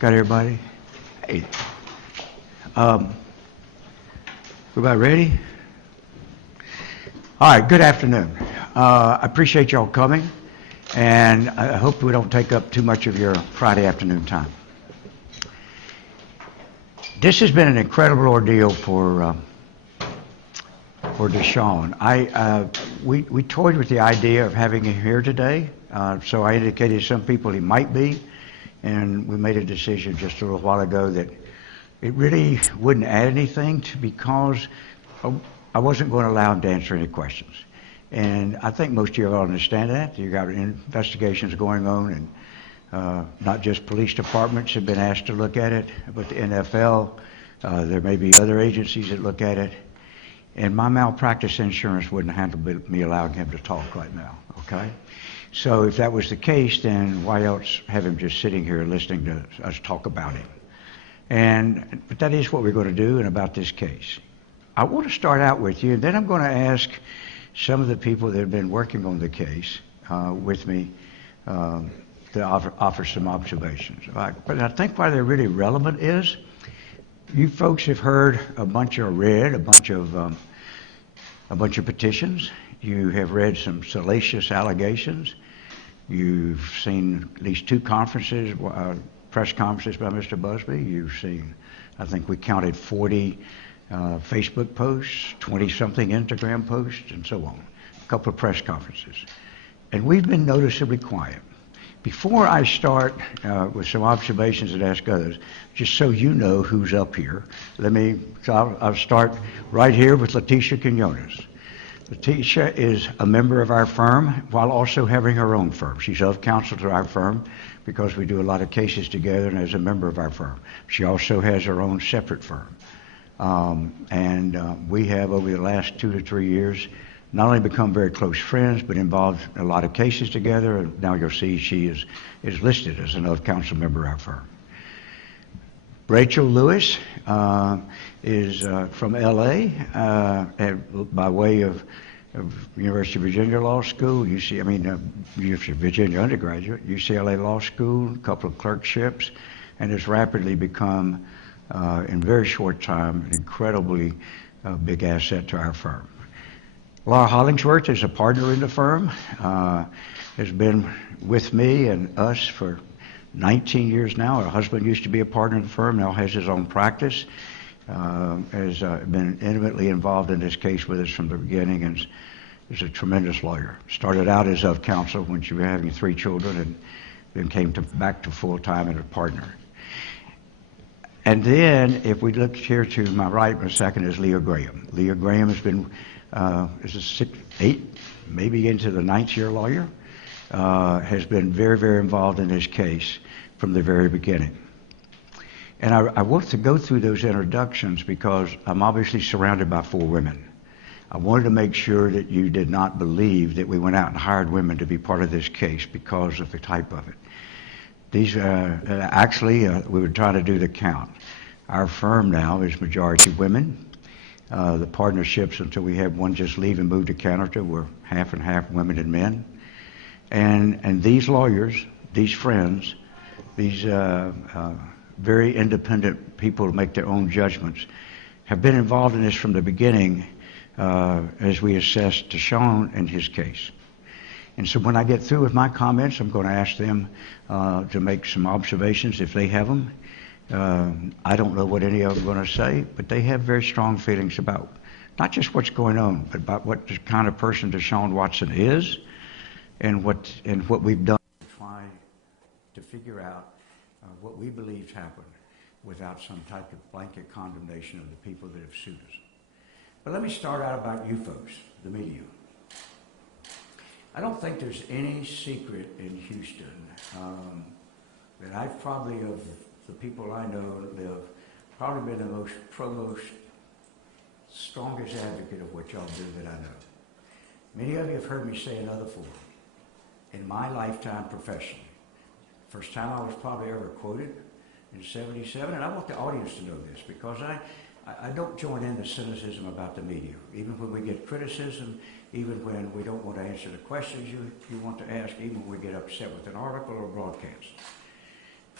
Got everybody? Hey. Everybody ready? All right, good afternoon. I appreciate y'all coming, and I hope we don't take up too much of your Friday afternoon time. This has been an incredible ordeal for Deshaun. We toyed with the idea of having him here today, so I indicated to some people he might be, and we made a decision just a little while ago that it really wouldn't add anything because I wasn't going to allow him to answer any questions. And I think most of you all understand that. You've got investigations going on, and not just police departments have been asked to look at it, but the NFL, there may be other agencies that look at it. And my malpractice insurance wouldn't handle me allowing him to talk right now, okay? So if that was the case, then why else have him just sitting here listening to us talk about him? But that is what we're going to do and about this case. I want to start out with you, and then I'm going to ask some of the people that have been working on the case with me to offer some observations. But I think why they're really relevant is you folks have heard read a bunch of petitions. You have read some salacious allegations. You've seen at least two conferences, press conferences by Mr. Busby. You've seen, I think we counted 40 Facebook posts, 20-something Instagram posts, and so on. A couple of press conferences. And we've been noticeably quiet. Before I start with some observations and ask others, just so you know who's up here, I'll start right here with Leticia Quinones. Leticia is a member of our firm while also having her own firm. She's of counsel to our firm because we do a lot of cases together and is a member of our firm. She also has her own separate firm. We have, over the last 2 to 3 years, not only become very close friends, but involved in a lot of cases together. And now you'll see she is listed as an of counsel member of our firm. Rachel Lewis is from L.A. By way of University of Virginia Law School, University of Virginia undergraduate, UCLA Law School, a couple of clerkships, and has rapidly become, in a very short time, an incredibly big asset to our firm. Laura Hollingsworth is a partner in the firm, has been with me and us for 19 years now. Her husband used to be a partner in the firm, now has his own practice, has been intimately involved in this case with us from the beginning, and is a tremendous lawyer. Started out as of counsel when she was having 3 children, and then came back to full-time and a partner. And then, if we look here to my right in a second, is Leah Graham. Leah Graham has been, is a 6, 8, maybe into the 9th year lawyer, has been very, very involved in this case from the very beginning. And I want to go through those introductions because I'm obviously surrounded by 4 women. I wanted to make sure that you did not believe that we went out and hired women to be part of this case because of the type of it. These we were trying to do the count. Our firm now is majority women. The partnerships, until we had one just leave and move to Canada, were half and half women and men. And these lawyers, these friends, these very independent people who make their own judgments, have been involved in this from the beginning as we assess Deshaun and his case. And so when I get through with my comments, I'm going to ask them to make some observations if they have them. I don't know what any of them are going to say, but they have very strong feelings about not just what's going on, but about what the kind of person Deshaun Watson is and what we've done to try to figure out what we believe happened without some type of blanket condemnation of the people that have sued us. But let me start out about you folks, the media. I don't think there's any secret in Houston that I've probably, of the people I know that live, probably been the most strongest advocate of what y'all do that I know. Many of you have heard me say in other forums, in my lifetime professionally, first time I was probably ever quoted in '77, and I want the audience to know this because I don't join in the cynicism about the media. Even when we get criticism, even when we don't want to answer the questions you want to ask, even when we get upset with an article or broadcast.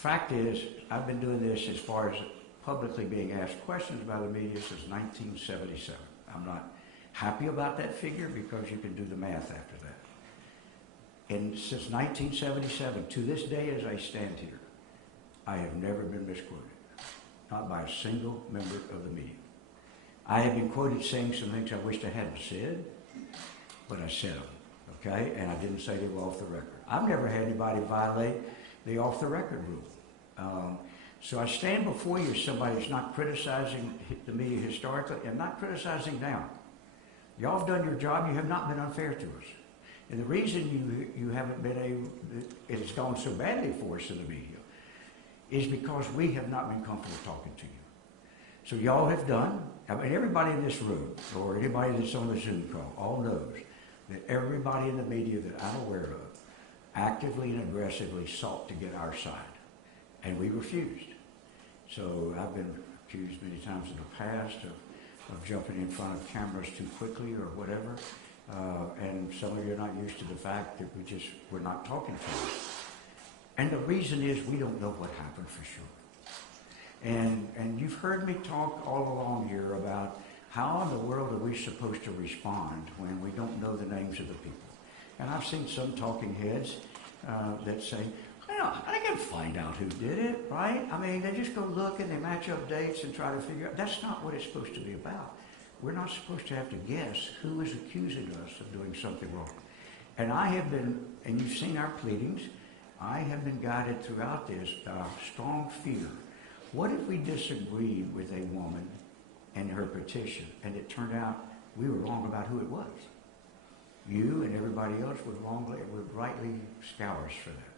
fact is, I've been doing this as far as publicly being asked questions by the media since 1977. I'm not happy about that figure because you can do the math after that. And since 1977, to this day as I stand here, I have never been misquoted, not by a single member of the media. I have been quoted saying some things I wished I hadn't said, but I said them, okay? And I didn't say they were off the record. I've never had anybody violate the off-the-record rule. So I stand before you as somebody who's not criticizing the media historically and not criticizing now. Y'all have done your job. You have not been unfair to us. And the reason you haven't been able, it has gone so badly for us in the media, is because we have not been comfortable talking to you. So y'all have done, I mean, everybody in this room, or anybody that's on the Zoom call, all knows that everybody in the media that I'm aware of actively and aggressively sought to get our side. And we refused. So I've been accused many times in the past of jumping in front of cameras too quickly or whatever. And some of you are not used to the fact that we're not talking to you. And the reason is we don't know what happened for sure. And you've heard me talk all along here about how in the world are we supposed to respond when we don't know the names of the people. And I've seen some talking heads that say, I can find out who did it, right? I mean, they just go look and they match up dates and try to figure out. That's not what it's supposed to be about. We're not supposed to have to guess who is accusing us of doing something wrong. And I have been, and you've seen our pleadings, I have been guided throughout this by a strong fear. What if we disagreed with a woman and her petition, and it turned out we were wrong about who it was? You and everybody else would rightly scour us for that.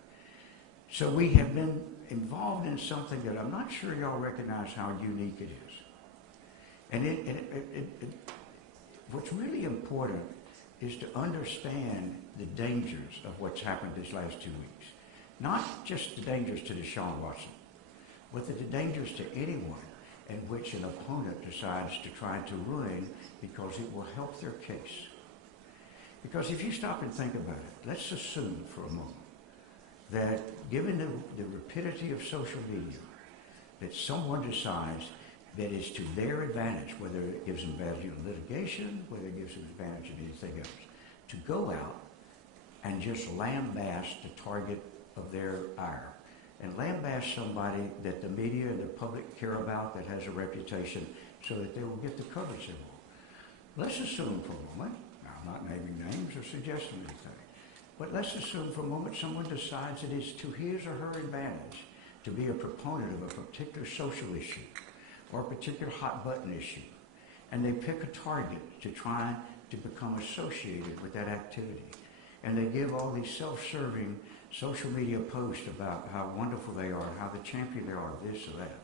So we have been involved in something that I'm not sure y'all recognize how unique it is. And what's really important is to understand the dangers of what's happened these last 2 weeks. Not just the dangers to Deshaun Watson, but the dangers to anyone in which an opponent decides to try to ruin because it will help their case. Because if you stop and think about it, let's assume for a moment that given the rapidity of social media, that someone decides that it's to their advantage, whether it gives them advantage in litigation, whether it gives them advantage in anything else, to go out and just lambaste the target of their ire and lambaste somebody that the media and the public care about that has a reputation so that they will get the coverage they want. Let's assume for a moment, now I'm not naming names or suggesting anything, but let's assume for a moment someone decides that it's to his or her advantage to be a proponent of a particular social issue or a particular hot button issue, and they pick a target to try to become associated with that activity. And they give all these self-serving social media posts about how wonderful they are, how the champion they are of this or that.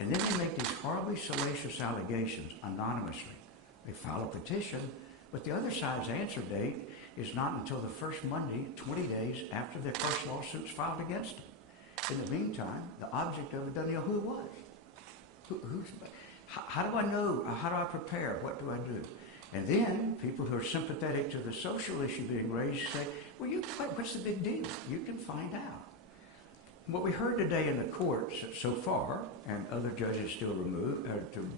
And then they make these horribly salacious allegations anonymously. They file a petition, but the other side's answer date is not until the first Monday, 20 days after their first lawsuit's filed against them. In the meantime, the object of it doesn't know who it was. How do I know? How do I prepare? What do I do? And then people who are sympathetic to the social issue being raised say, well, what's the big deal? You can find out. What we heard today in the courts so far, and other judges still to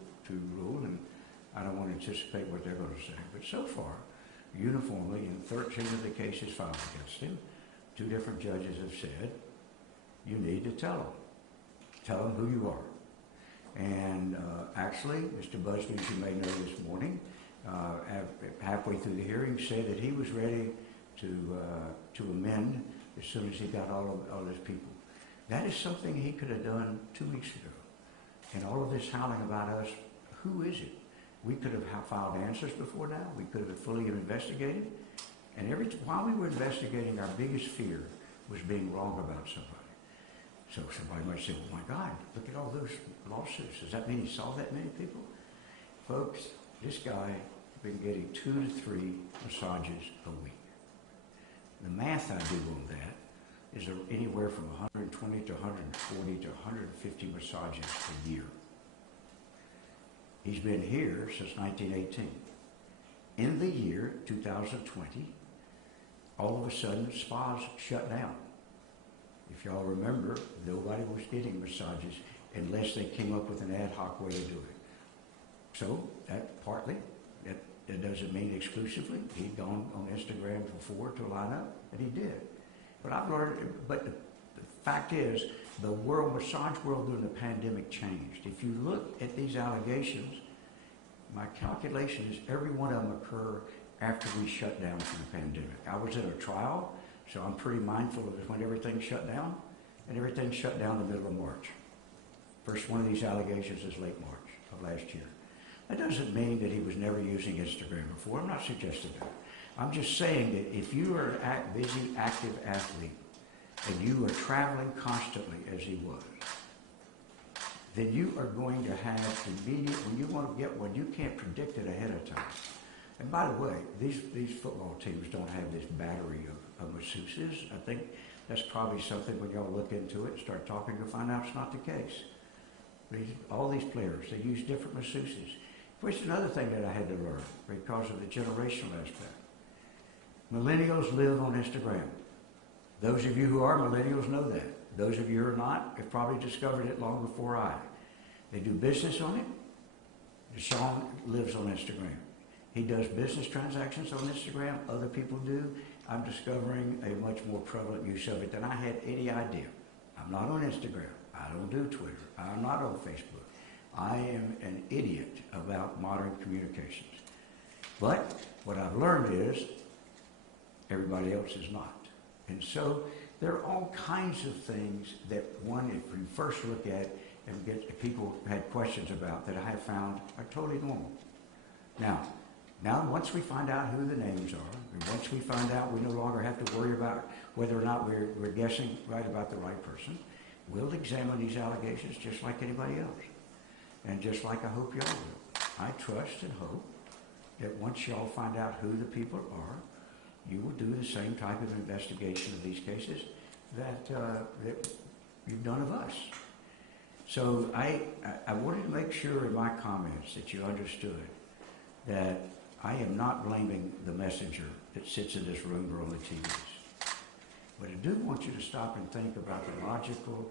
rule, and I don't want to anticipate what they're going to say, but so far, uniformly, in 13 of the cases filed against him, 2 different judges have said, you need to tell them who you are. And actually, Mr. Busby, as you may know this morning, halfway through the hearing, said that he was ready to amend as soon as he got all his people. That is something he could have done 2 weeks ago. And all of this howling about us, who is it? We could have filed answers before now. We could have fully investigated. And while we were investigating, our biggest fear was being wrong about somebody. So somebody might say, oh my God, look at all those lawsuits. Does that mean he saw that many people? Folks, this guy has been getting 2 to 3 massages a week. The math I do on that is anywhere from 120 to 140 to 150 massages a year. He's been here since 1918. In the year 2020, all of a sudden, spas shut down. If y'all remember, nobody was getting massages unless they came up with an ad hoc way to do it. So that partly, that doesn't mean exclusively. He'd gone on Instagram before to line up, and he did. But I've learned, but the fact is, the massage world during the pandemic changed. If you look at these allegations, my calculation is every one of them occur after we shut down for the pandemic. I was at a trial, so I'm pretty mindful of when everything shut down, and everything shut down in the middle of March. First one of these allegations is late March of last year. That doesn't mean that he was never using Instagram before. I'm not suggesting that. I'm just saying that if you are a busy, active athlete, and you are traveling constantly as he was, then you are going to have immediate, when you want to get one, you can't predict it ahead of time. And by the way, these football teams don't have this battery of masseuses. I think that's probably something when y'all look into it and start talking, you'll find out it's not the case. All these players, they use different masseuses. Which is another thing that I had to learn because of the generational aspect. Millennials live on Instagram. Those of you who are millennials know that. Those of you who are not have probably discovered it long before I. They do business on it. Deshaun lives on Instagram. He does business transactions on Instagram. Other people do. I'm discovering a much more prevalent use of it than I had any idea. I'm not on Instagram. I don't do Twitter. I'm not on Facebook. I am an idiot about modern communications. But what I've learned is everybody else is not. And so there are all kinds of things that one, if you first look at and get people had questions about, that I have found are totally normal. Now once we find out who the names are, and once we find out we no longer have to worry about whether or not we're guessing right about the right person, we'll examine these allegations just like anybody else. And just like I hope y'all will. I trust and hope that once y'all find out who the people are, you will do the same type of investigation of these cases that you've done of us. So I wanted to make sure in my comments that you understood that I am not blaming the messenger that sits in this room or on the TVs. But I do want you to stop and think about the logical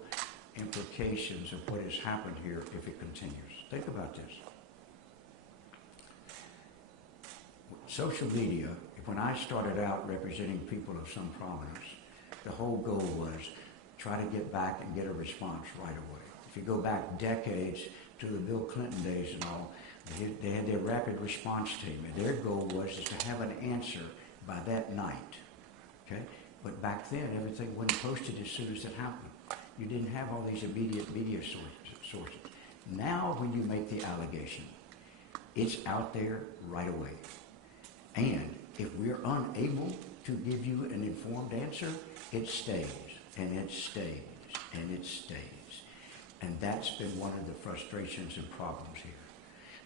implications of what has happened here if it continues. Think about this. Social media, when I started out representing people of some prominence, the whole goal was try to get back and get a response right away. If you go back decades to the Bill Clinton days and all, they had their rapid response team, and their goal was to have an answer by that night. Okay? But back then, everything wasn't posted as soon as it happened. You didn't have all these immediate media sources. Now, when you make the allegation, it's out there right away. And if we're unable to give you an informed answer, it stays, and it stays, and it stays. And that's been one of the frustrations and problems here.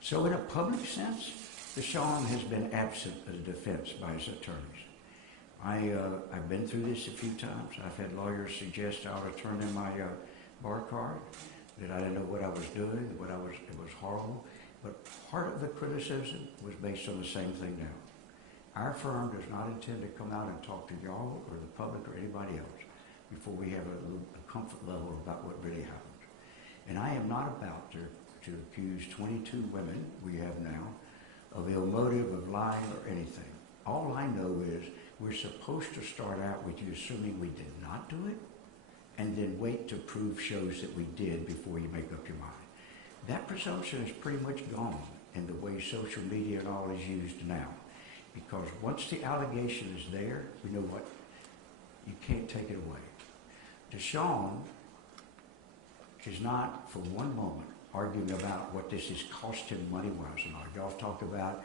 So in a public sense, Deshaun has been absent as a defense by his attorneys. I've been through this a few times. I've had lawyers suggest I ought to turn in my bar card, that I didn't know what I was doing, it was horrible. But part of the criticism was based on the same thing now. Our firm does not intend to come out and talk to y'all or the public or anybody else before we have a comfort level about what really happened. And I am not about to accuse 22 women we have now of ill motive, of lying, or anything. All I know is we're supposed to start out with you assuming we did not do it, and then wait to prove shows that we did before you make up your mind. That presumption is pretty much gone in the way social media and all is used now. Because once the allegation is there, we know what, you can't take it away. Deshaun is not for one moment arguing about what this has cost him money-wise and all. Y'all talked about,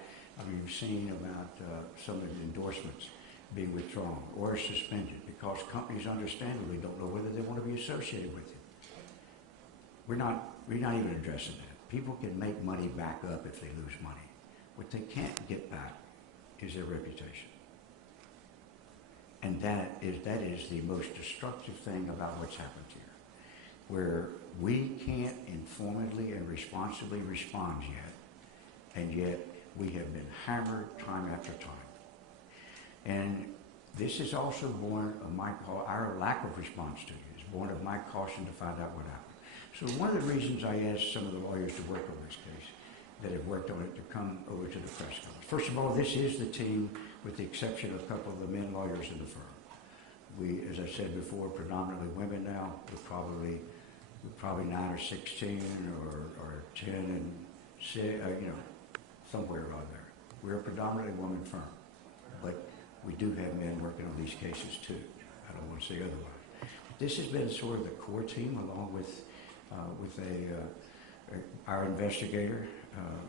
you've seen about some of the endorsements being withdrawn or suspended because companies understandably don't know whether they want to be associated with you. We're not even addressing that. People can make money back up if they lose money. What they can't get back is their reputation. And that is the most destructive thing about what's happened here, where we can't informedly and responsibly respond yet, and yet we have been hammered time after time. And this is also born of our lack of response to you. It's born of my caution to find out what happened. So one of the reasons I asked some of the lawyers to work on this case, that have worked on it, to come over to the press conference. First of all, this is the team, with the exception of a couple of the men lawyers in the firm. We, as I said before, predominantly women now. We're probably 9 or 16 or 10 and 6, somewhere around there. We're a predominantly woman firm, but we do have men working on these cases too. I don't want to say otherwise. This has been sort of the core team, along with our investigator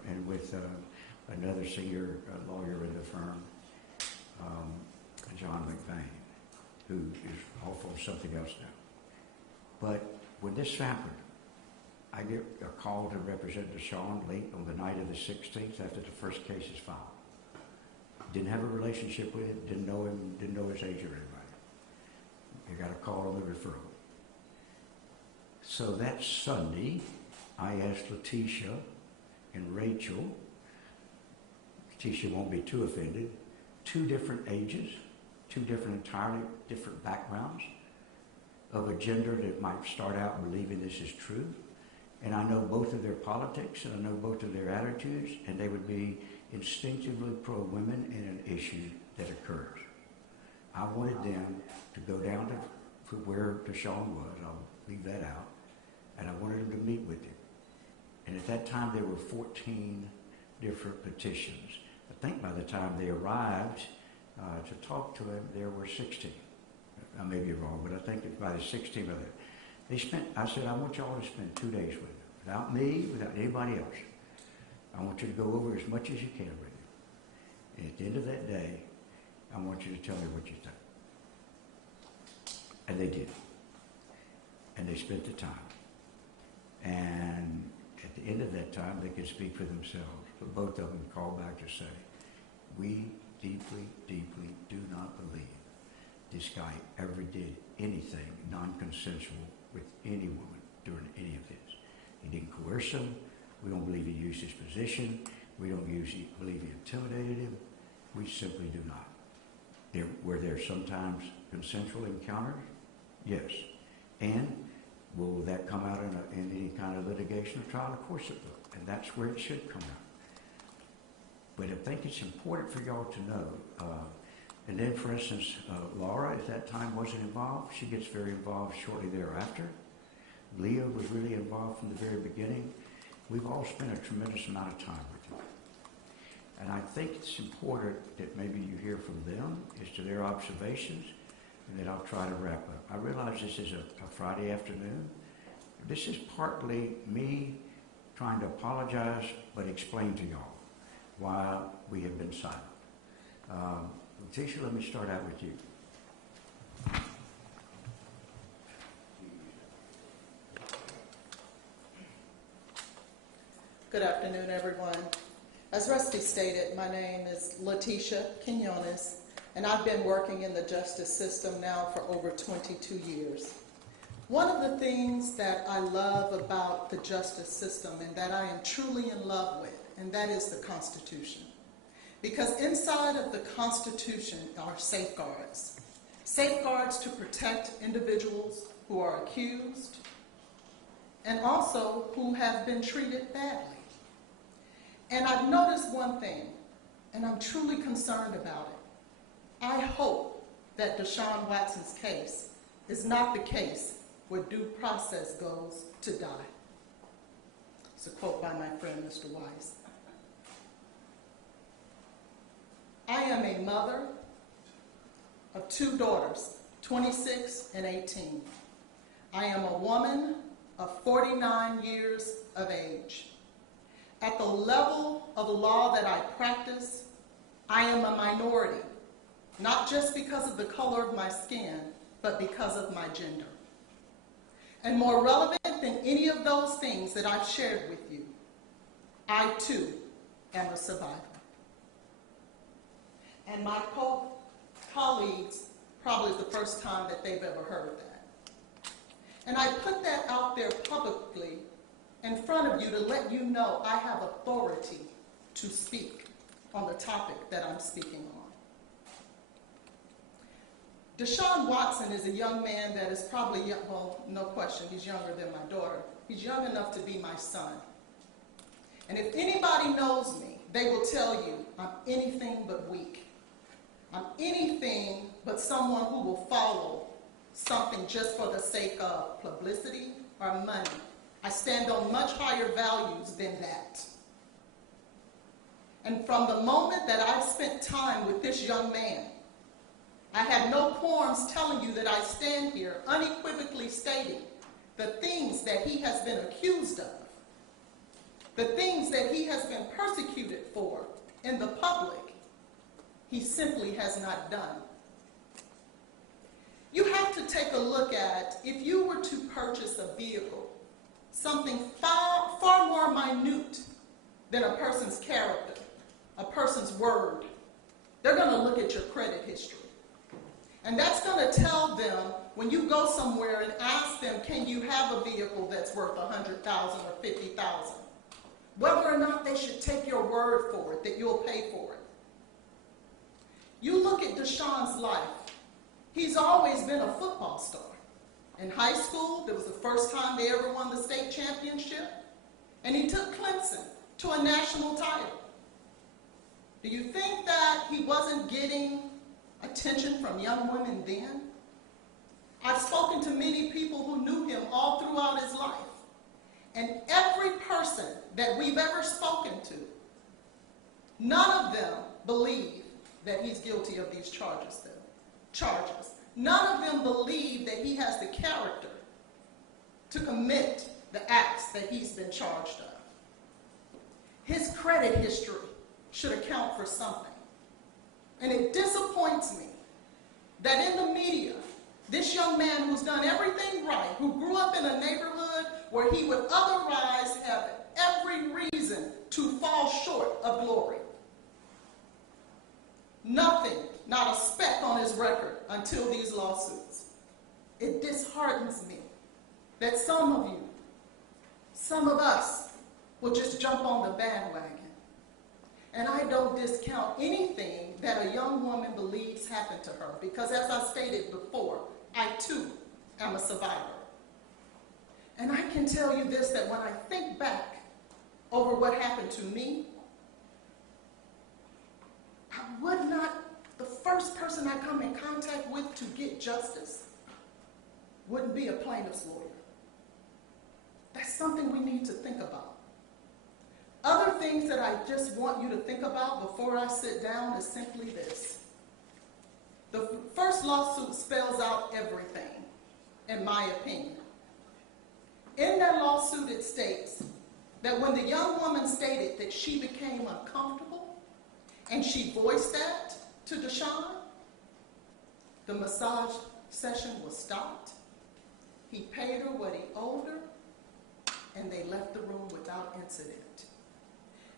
and with another senior lawyer in the firm, John McVeigh, who is off on something else now. But when this happened, I get a call to represent Deshaun late on the night of the 16th after the first case is filed. Didn't have a relationship with him, didn't know him, didn't know his age or anybody. I got a call on the referral. So that Sunday, I asked Leticia and Rachel, Leticia won't be too offended, 2 different ages, 2 entirely different backgrounds, of a gender that might start out believing this is true. And I know both of their politics, and I know both of their attitudes, and they would be instinctively pro-women in an issue that occurs. I wanted them to go down to where Deshaun was, I'll leave that out, and I wanted them to meet with him. And at that time, there were 14 different petitions. I think by the time they arrived to talk to him, there were 16. I may be wrong, but I think it's by the 16th of it. I said, I want y'all to spend 2 days with him, without me, without anybody else. I want you to go over as much as you can with him. And at the end of that day, I want you to tell me what you think. And they did. And they spent the time. And at the end of that time, they could speak for themselves. But both of them called back to say, we deeply, deeply do not believe this guy ever did anything non-consensual with any woman during any of this. He didn't coerce them. We don't believe he used his position. We don't believe he intimidated him. We simply do not. Were there sometimes consensual encounters? Yes. And will that come out in any kind of litigation or trial? Of course it will. And that's where it should come out. But I think it's important for y'all to know. And then, for instance, Laura at that time wasn't involved. She gets very involved shortly thereafter. Leah was really involved from the very beginning. We've all spent a tremendous amount of time with them. And I think it's important that maybe you hear from them as to their observations, and then I'll try to wrap up. I realize this is a Friday afternoon. This is partly me trying to apologize, but explain to y'all why we have been silent. Leticia, let me start out with you. Good afternoon, everyone. As Rusty stated, my name is Leticia Quinones, and I've been working in the justice system now for over 22 years. One of the things that I love about the justice system and that I am truly in love with, and that is the Constitution. Because inside of the Constitution are safeguards. Safeguards to protect individuals who are accused and also who have been treated badly. And I've noticed one thing, and I'm truly concerned about it. I hope that Deshaun Watson's case is not the case where due process goes to die. It's a quote by my friend, Mr. Weiss. I am a mother of 2 daughters, 26 and 18. I am a woman of 49 years of age. At the level of law that I practice, I am a minority, not just because of the color of my skin, but because of my gender. And more relevant than any of those things that I've shared with you, I too am a survivor. And my colleagues, probably the first time that they've ever heard that. And I put that out there publicly in front of you to let you know I have authority to speak on the topic that I'm speaking on. Deshaun Watson is a young man that is probably, well, no question, he's younger than my daughter. He's young enough to be my son. And if anybody knows me, they will tell you I'm anything but weak. I'm anything but someone who will follow something just for the sake of publicity or money. I stand on much higher values than that. And from the moment that I've spent time with this young man, I have no qualms telling you that I stand here unequivocally stating the things that he has been accused of, the things that he has been persecuted for in the public, he simply has not done. You have to take a look at, if you were to purchase a vehicle, something far more minute than a person's character, a person's word. They're going to look at your credit history. And that's going to tell them, when you go somewhere and ask them, can you have a vehicle that's worth $100,000 or $50,000? Whether or not they should take your word for it, that you'll pay for it. You look at Deshaun's life. He's always been a football star. In high school, that was the first time they ever won the state championship. And he took Clemson to a national title. Do you think that he wasn't getting attention from young women then? I've spoken to many people who knew him all throughout his life. And every person that we've ever spoken to, none of them believe that he's guilty of these charges. None of them believe that he has the character to commit the acts that he's been charged of. His credit history should account for something. And it disappoints me that in the media, this young man who's done everything right, who grew up in a neighborhood where he would otherwise have every reason to fall short of glory. Nothing, not a speck on his record until these lawsuits. It disheartens me that some of you, some of us, will just jump on the bandwagon. And I don't discount anything that a young woman believes happened to her, because as I stated before, I too am a survivor. And I can tell you this, that when I think back over what happened to me, I would not, the first person I come in contact with to get justice wouldn't be a plaintiff's lawyer. That's something we need to think about. Other things that I just want you to think about before I sit down is simply this. The first lawsuit spells out everything, in my opinion. In that lawsuit, it states that when the young woman stated that she became uncomfortable and she voiced that to Deshaun, the massage session was stopped. He paid her what he owed her, and they left the room without incident.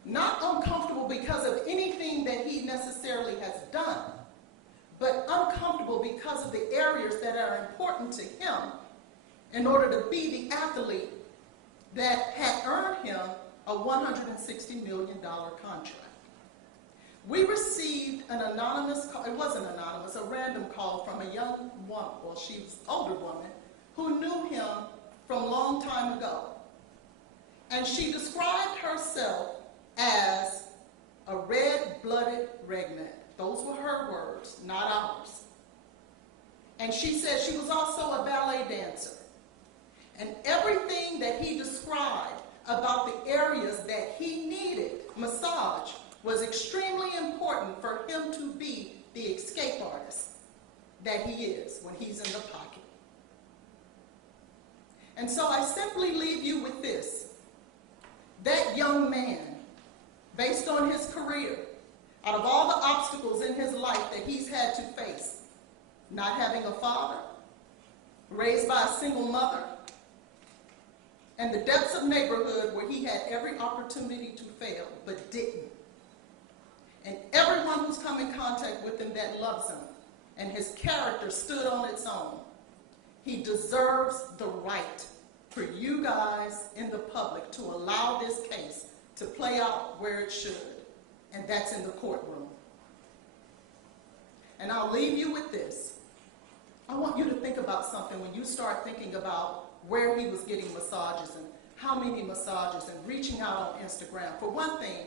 Not uncomfortable because of anything that he necessarily has done, but uncomfortable because of the areas that are important to him in order to be the athlete that had earned him a $160 million contract. We received an anonymous call, it wasn't anonymous, a random call from a young woman, well, she was an older woman, who knew him from a long time ago. And she described herself as a red-blooded redneck. Those were her words, not ours. And she said she was also a ballet dancer. And everything that he described about the areas that he needed massage was extremely important for him to be the escape artist that he is when he's in the pocket. And so I simply leave you with this. That young man, based on his career, out of all the obstacles in his life that he's had to face, not having a father, raised by a single mother, and the depths of neighborhood where he had every opportunity to fail, but didn't. And everyone who's come in contact with him that loves him, and his character stood on its own, he deserves the right for you guys in the public to allow this case to play out where it should, and that's in the courtroom. And I'll leave you with this. I want you to think about something when you start thinking about where he was getting massages and how many massages and reaching out on Instagram. For one thing,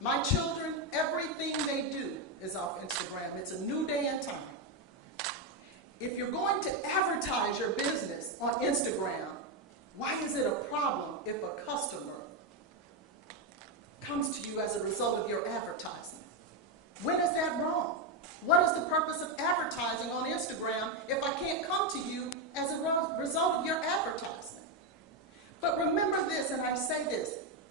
my children, everything they do is off Instagram. It's a new day and time. If you're going to advertise your business on Instagram, why is it a problem if a customer comes to you as a result of your advertising? When is that wrong? What is the purpose of advertising on Instagram if I can't come to you as a result of your advertising? But remember this, and I say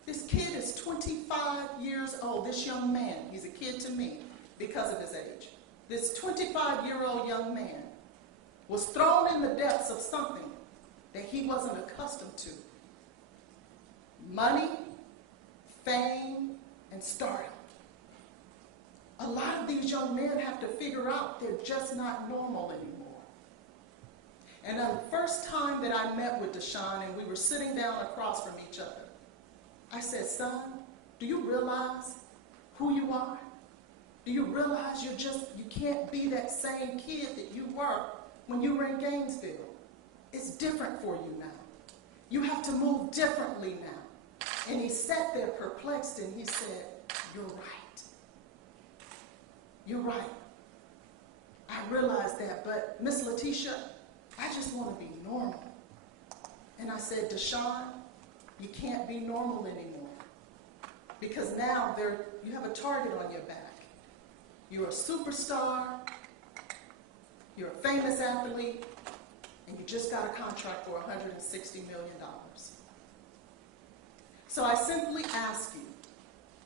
this kid is 25 years old, this young man, he's a kid to me because of his age. This 25-year-old young man was thrown in the depths of something that he wasn't accustomed to. Money, fame, and stardom. A lot of these young men have to figure out they're just not normal anymore. And the first time that I met with Deshaun and we were sitting down across from each other, I said, son, do you realize who you are? Do you realize you can't be that same kid that you were when you were in Gainesville? It's different for you now. You have to move differently now. And he sat there perplexed and he said, you're right. You're right. I realize that, but Miss Leticia, I just want to be normal. And I said, Deshaun, you can't be normal anymore. Because now you have a target on your back. You're a superstar, you're a famous athlete, and you just got a contract for $160 million. So I simply ask you,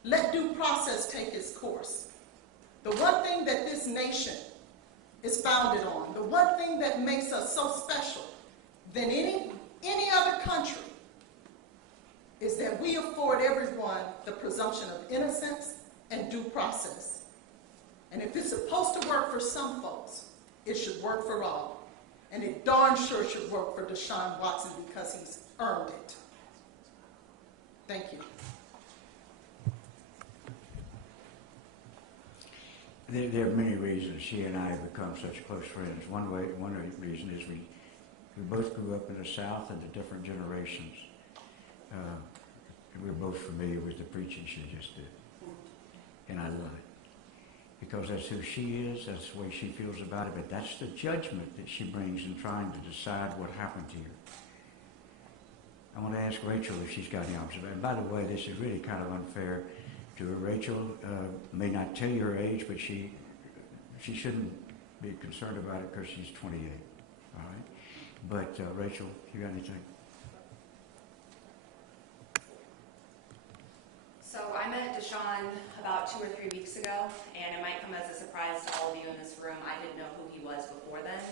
let due process take its course. The one thing that this nation is founded on, the one thing that makes us so special than any other country, is that we afford everyone the presumption of innocence and due process. And if it's supposed to work for some folks, it should work for all. And it darn sure should work for Deshaun Watson because he's earned it. Thank you. There are many reasons she and I have become such close friends. One reason is we both grew up in the South and the different generations. And we're both familiar with the preaching she just did. And I love it. Because that's who she is, that's the way she feels about it, but that's the judgment that she brings in trying to decide what happened to you. I want to ask Rachel if she's got any observation. And by the way, this is really kind of unfair to her. Rachel may not tell you her age, but she shouldn't be concerned about it because she's 28. All right? But Rachel, you got anything? So I met Deshaun about 2 or 3 weeks ago, and it might come as a surprise to all of you in this room. I didn't know who he was before then.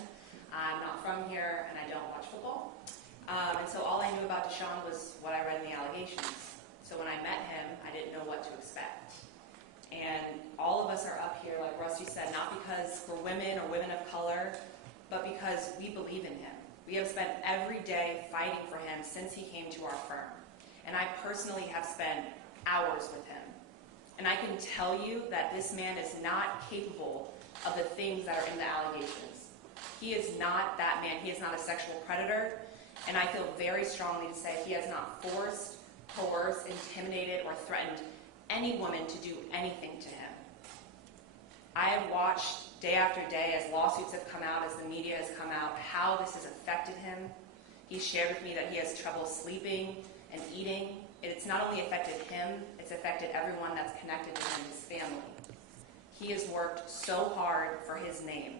I'm not from here, and I don't watch football. And so all I knew about Deshaun was what I read in the allegations. So when I met him, I didn't know what to expect. And all of us are up here, like Rusty said, not because we're women or women of color, but because we believe in him. We have spent every day fighting for him since he came to our firm. And I personally have spent hours with him. And I can tell you that this man is not capable of the things that are in the allegations. He is not that man. He is not a sexual predator. And I feel very strongly to say he has not forced, coerced, intimidated, or threatened any woman to do anything to him. I have watched day after day as lawsuits have come out, as the media has come out, how this has affected him. He shared with me that he has trouble sleeping and eating. It's not only affected him, it's affected everyone that's connected to him, his family. He has worked so hard for his name.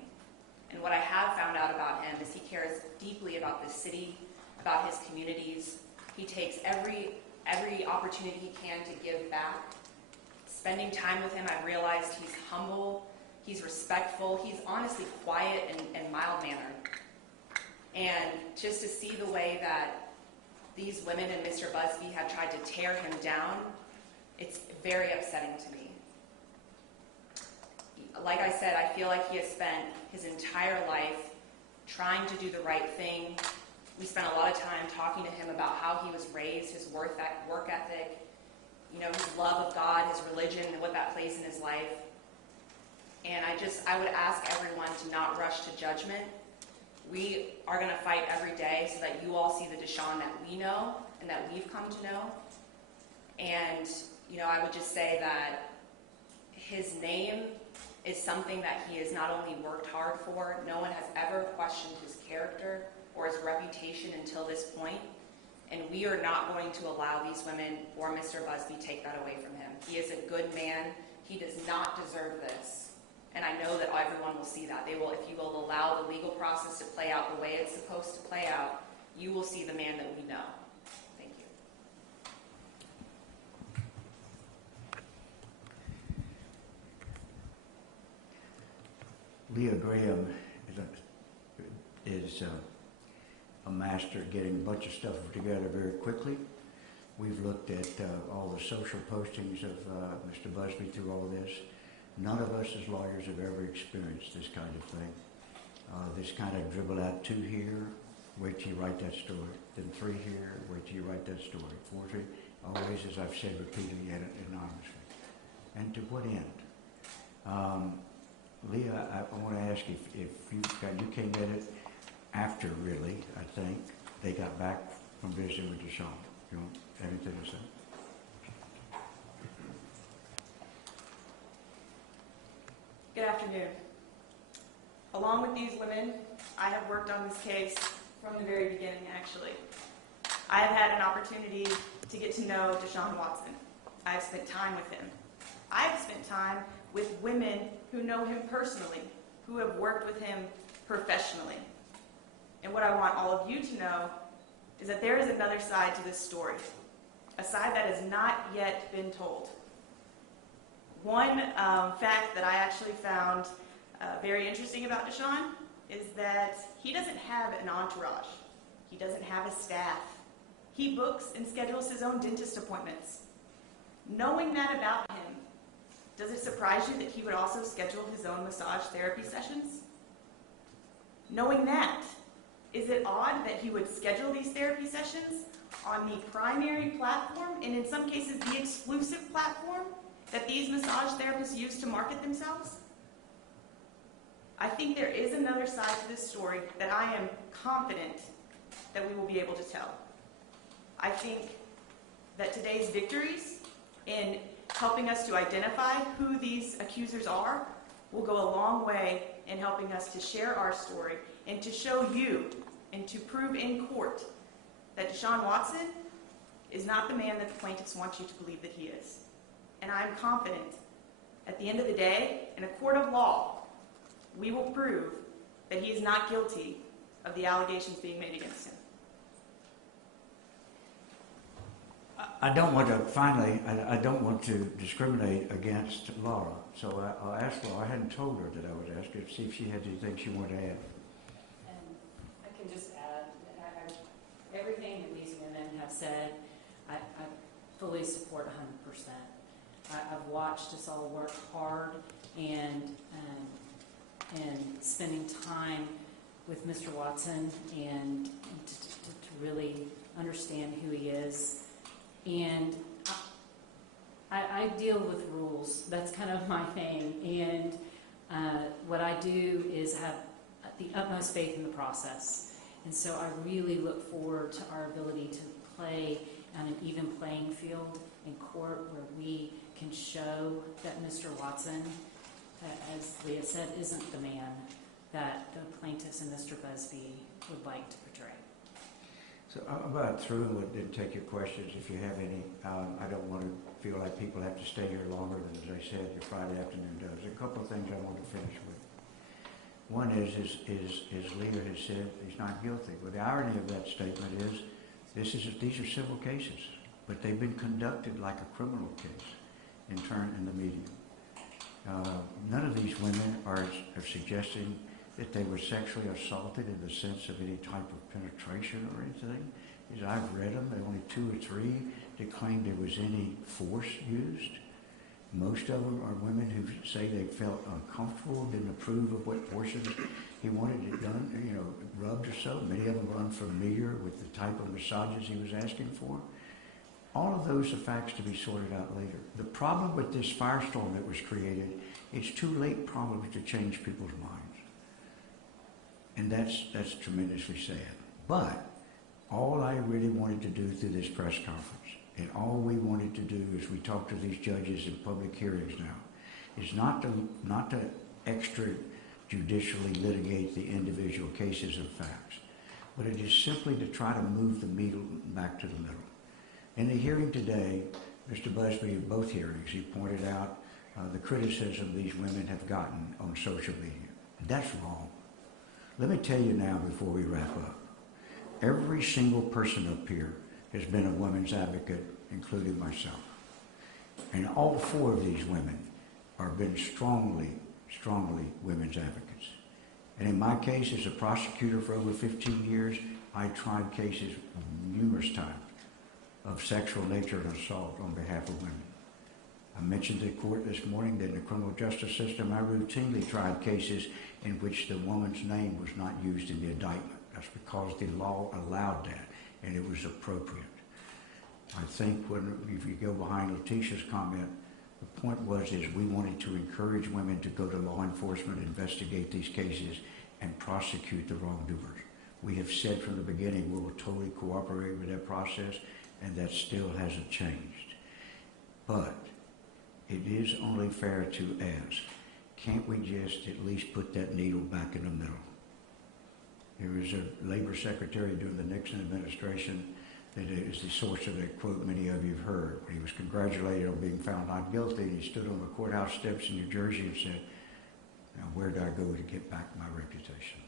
And what I have found out about him is he cares deeply about this city, about his communities. He takes every opportunity he can to give back. Spending time with him, I've realized he's humble, he's respectful, he's honestly quiet and mild-mannered. And just to see the way that these women and Mr. Busby have tried to tear him down, it's very upsetting to me. Like I said, I feel like he has spent his entire life trying to do the right thing. We spent a lot of time talking to him about how he was raised, his work ethic, his love of God, his religion, and what that plays in his life. And I would ask everyone to not rush to judgment We are going to fight every day so that you all see the Deshaun that we know and that we've come to know. And, I would just say that his name is something that he has not only worked hard for, no one has ever questioned his character or his reputation until this point. And we are not going to allow these women or Mr. Busby take that away from him. He is a good man. He does not deserve this. And I know that everyone will see that. They will, if you will allow the legal process to play out the way it's supposed to play out, you will see the man that we know. Thank you. Leah Graham is a master at getting a bunch of stuff together very quickly. We've looked at all the social postings of Mr. Busby through all this. None of us as lawyers have ever experienced this kind of thing. This kind of dribble out 2 here, wait till you write that story. Then 3 here, wait till you write that story. 4, 3, always, as I've said repeatedly, anonymously. And to what end? Leah, I want to ask if you came at it after, really, I think, they got back from visiting with Deshaun. You want anything to say? Good afternoon. Along with these women, I have worked on this case from the very beginning, actually. I have had an opportunity to get to know Deshaun Watson. I have spent time with him. I have spent time with women who know him personally, who have worked with him professionally. And what I want all of you to know is that there is another side to this story, a side that has not yet been told. One fact that I actually found very interesting about Deshaun is that he doesn't have an entourage. He doesn't have a staff. He books and schedules his own dentist appointments. Knowing that about him, does it surprise you that he would also schedule his own massage therapy sessions? Knowing that, is it odd that he would schedule these therapy sessions on the primary platform, and in some cases the exclusive platform, that these massage therapists use to market themselves? I think there is another side to this story that I am confident that we will be able to tell. I think that today's victories in helping us to identify who these accusers are will go a long way in helping us to share our story and to show you and to prove in court that Deshaun Watson is not the man that the plaintiffs want you to believe that he is. And I'm confident, at the end of the day, in a court of law, we will prove that he is not guilty of the allegations being made against him. I don't want to discriminate against Laura. So I'll ask Laura. I hadn't told her that I would ask her to see if she had anything she wanted to add. And I can just add, everything that these women have said, I fully support 100%. I've watched us all work hard and spending time with Mr. Watson and to really understand who he is. And I deal with rules. That's kind of my thing. And what I do is have the utmost faith in the process. And so I really look forward to our ability to play on an even playing field in court where we can show that Mr. Watson, as Leah said, isn't the man that the plaintiffs and Mr. Busby would like to portray. So I'm about through and didn't take your questions if you have any. I don't want to feel like people have to stay here longer than, as I said, your Friday afternoon does. A couple of things I want to finish with. One is Leah has said, he's not guilty. Well, the irony of that statement is these are civil cases, but they've been conducted like a criminal case in the medium. None of these women are suggesting that they were sexually assaulted in the sense of any type of penetration or anything. As I've read them, there are only 2 or 3 that claim there was any force used. Most of them are women who say they felt uncomfortable, didn't approve of what portions he wanted it done, rubbed or so. Many of them were unfamiliar with the type of massages he was asking for. All of those are facts to be sorted out later. The problem with this firestorm that was created, it's too late probably to change people's minds. And that's tremendously sad. But all I really wanted to do through this press conference, and all we wanted to do as we talk to these judges in public hearings now, is not to extrajudicially litigate the individual cases of facts, but it is simply to try to move the needle back to the middle. In the hearing today, Mr. Busby, in both hearings, he pointed out the criticism these women have gotten on social media. That's wrong. Let me tell you now before we wrap up. Every single person up here has been a women's advocate, including myself. And all 4 of these women have been strongly women's advocates. And in my case, as a prosecutor for over 15 years, I tried cases numerous times of sexual nature and assault on behalf of women. I mentioned to the court this morning that in the criminal justice system, I routinely tried cases in which the woman's name was not used in the indictment. That's because the law allowed that, and it was appropriate. I think if you go behind Leticia's comment, the point is we wanted to encourage women to go to law enforcement, investigate these cases, and prosecute the wrongdoers. We have said from the beginning we will totally cooperate with that process, and that still hasn't changed. But it is only fair to ask, can't we just at least put that needle back in the middle? There was a labor secretary during the Nixon administration that is the source of that quote many of you have heard. He was congratulated on being found not guilty, and he stood on the courthouse steps in New Jersey and said, now where do I go to get back my reputation?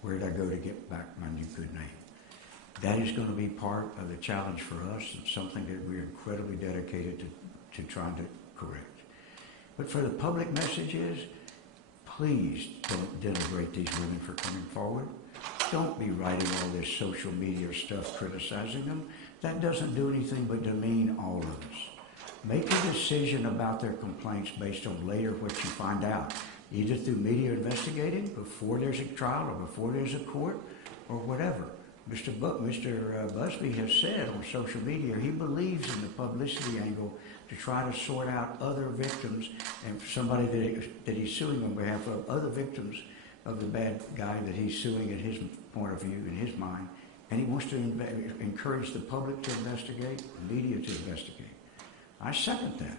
Where do I go to get back my new good name? That is going to be part of the challenge for us and something that we're incredibly dedicated to trying to correct. But for the public message is, please don't denigrate these women for coming forward. Don't be writing all this social media stuff criticizing them. That doesn't do anything but demean all of us. Make a decision about their complaints based on later what you find out, either through media investigating, before there's a trial or before there's a court, or whatever. Mr. Busby has said on social media he believes in the publicity angle to try to sort out other victims and somebody that he's suing on behalf of, other victims of the bad guy that he's suing in his point of view, in his mind. And he wants to encourage the public to investigate, the media to investigate. I second that.